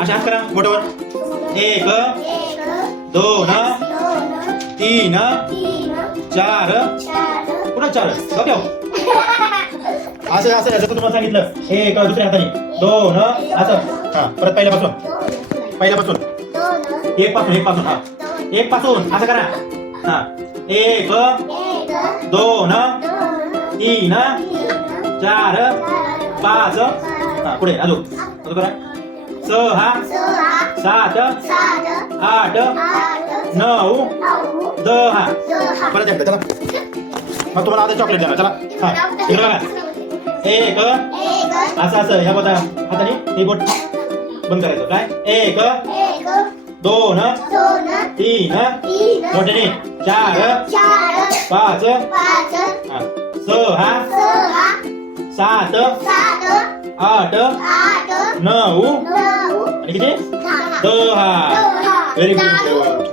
अशा हात करा बोटावर. 1 2 3 4 पुन्हा 4 बघा. असं असं जसं तुम्हाला सांगितलं. 1 दुसऱ्या हाताने 2 असं. हा परत पहिल्यापासून 1 पासून हा 1 पासून असं करा. हा 1 2 3 4 5 हा पुढे अजून करा. 6 7 8 9 10 परत एकदा चला. मग तुम्हाला आता चॉकलेट देणार. चला हा इकडे बघा. 1 असं असं ह्या बोटा हाताने हे बोट बंद करायचं. काय 1 2 3 मोठ्याने 4 5 6 7 8 9 आणि किती 10. Very good.